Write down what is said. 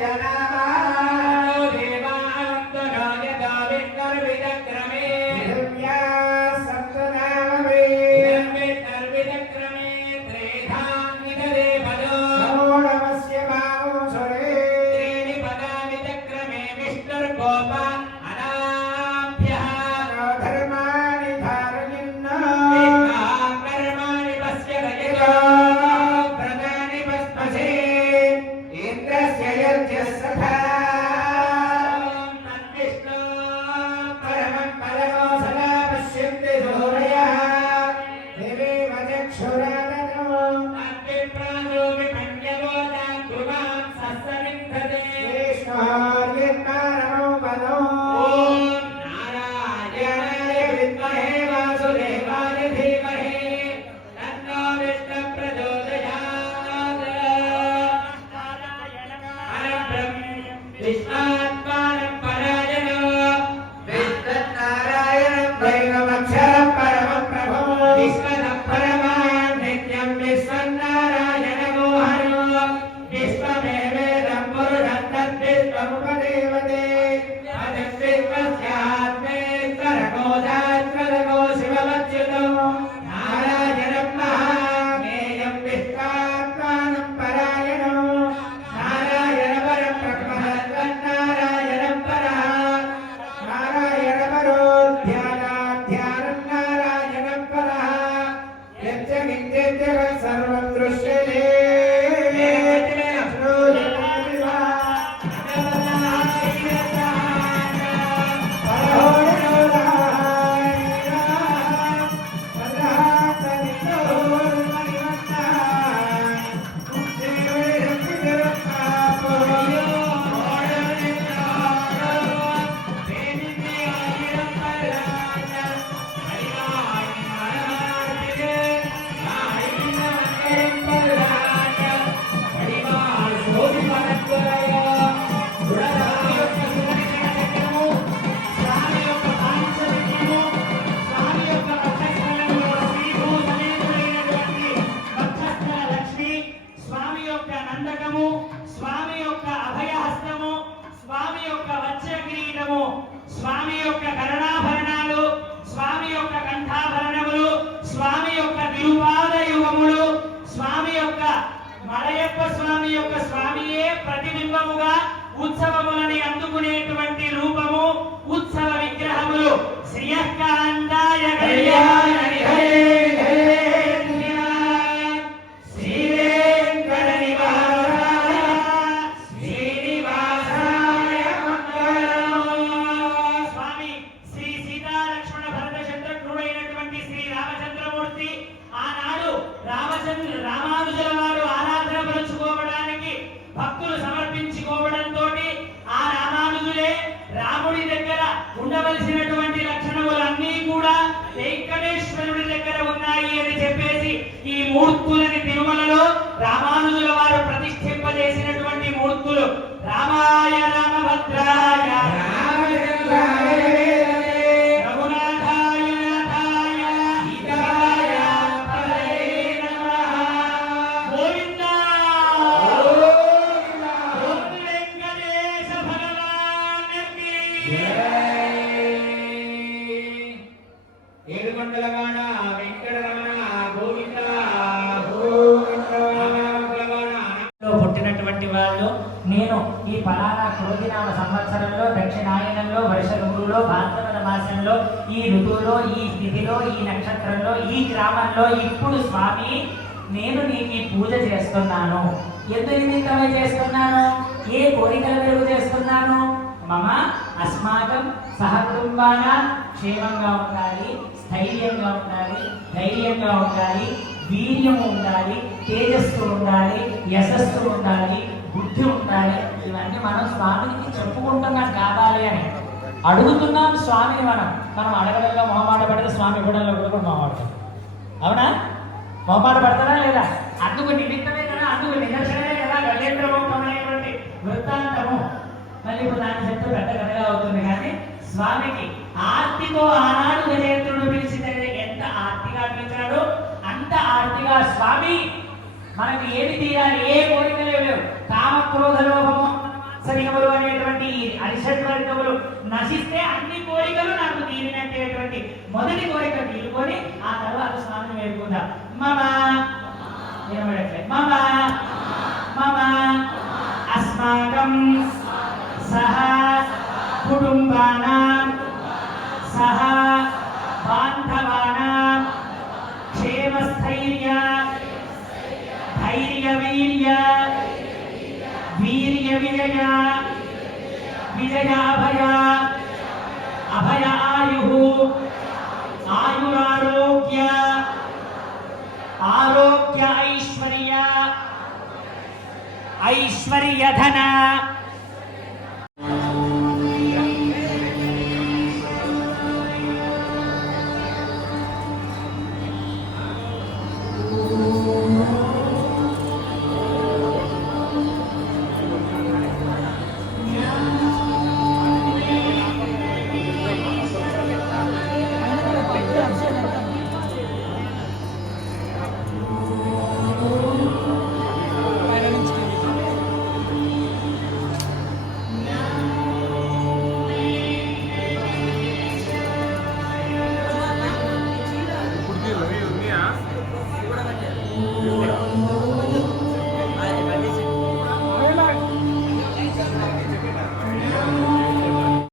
เดี๋ยวนะ Que te dejan. నిత్యము స్వామి యొక్క కరణాభరణాలు స్వామి యొక్క కంఠాభరణములు స్వామి యొక్క నిరుపాద యుగములు స్వామి యొక్క మలయప్ప స్వామి యొక్క స్వామియే ప్రతిబింబముగా ఉత్సవములని అందుకునేటువంటి ఈ మూర్తులని తిరుమలలో రామానుజుల వారు ప్రతిష్ఠింపజేసినటువంటి మూర్తులు. రామాయ రామభద్రాయ. రఘునాథాయ వాళ్ళు నేను ఈ పలానా క్రోధినామ సంవత్సరంలో దక్షిణాయనంలో వర్ష ఋతువులో భాద్రపద మాసంలో ఈ ఋతువులో ఈ స్థితిలో ఈ నక్షత్రంలో ఈ గ్రామంలో ఇప్పుడు స్వామి నేను నీకు ఈ పూజ చేస్తున్నాను. ఎందు నిమిత్తమై చేస్తున్నాను? ఏ కోరికల మేరకు చేస్తున్నాను? మమ అస్మాకం సహకుటుంబాన క్షేమంగా ఉండాలి స్థైర్యంగా ఉండాలి ధైర్యంగా ఉండాలి వీర్యము ఉండాలి తేజస్సు ఉండాలి యశస్సు ఉండాలి బుద్ధి ఉండాలి. ఇవన్నీ మనం స్వామికి చెప్పుకుంటున్నాం కావాలి అని. అడుగుతున్నాం స్వామిని మనం. మనం అడగడంలో మొహమాట పడితే స్వామి ఇవ్వడంలో కూడా కూడా మొహమాడతాం అవునా? మొహమాట పడతారా లేదా? అందుకు నిమిత్తమే కదా అందుకు నిదర్శనమే కదా. గజేంద్రమోక్షమైనటువంటి వృత్తాంతము. మళ్ళీ ఇప్పుడు దాన్ని చెప్తే పెద్ద కథగా అవుతుంది కానీ స్వామికి ఆర్తితో ఆనాడు గజేంద్రుడు పిలిచిన ఎంత ఆర్తిగా పిలిచాడో అంత ఆర్తిగా స్వామి మనకు ఏమి తీయాలి ఏ కోరికలు లేవు. కామ క్రోధ లోభము సరిగములు అనేటువంటి ఈ అరిషడ్వర్గములు నశిస్తే అన్ని కోరికలు నాకు తీరినట్టేటువంటి మొదటి కోరిక తీరుకొని ఆ తర్వాత స్నానం వేడుకుందా మమ వినబడట్లే మమ మమ అస్మాకం సహ కుటుంబానా సహ బాంధవానా క్షేమస్థైర్యా धैर्य वीर्य वीर्य विजय विजयाभय अभय आयु आयुरारोग्य आरोग्य ऐश्वर्य ऐश्वर्यधन